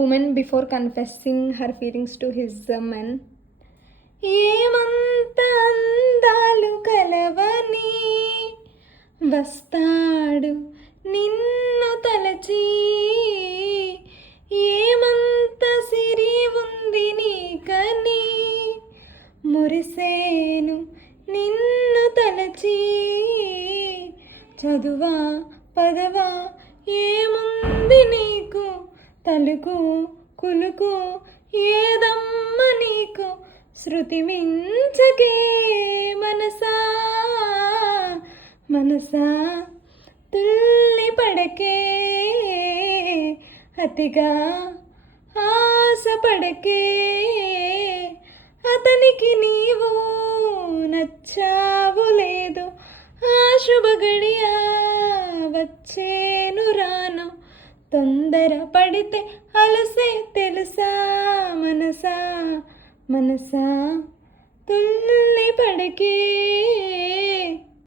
woman before confessing her feelings to his man. ఏమంత అందాలు కలవని వస్తాడు నిన్ను తలచి, ఏమంత సిరి ఉంది నీకని మురిసేను నిన్ను తలచి. చదువా పదవా ఏముంది నీకు, తలుకు కులుకు ఏదమ్మ నీకు, శృతి మించకే మనసా మనసా తుల్లి పడకే, అతిగా ఆశపడకే, అతనికి నీవు నచ్చావు లేదు, ఆ శుభ గడియ వచ్చేను రాను, తొందర పడితే అలసే తెలుసా మనసా మనసా తుల్లి పడకే.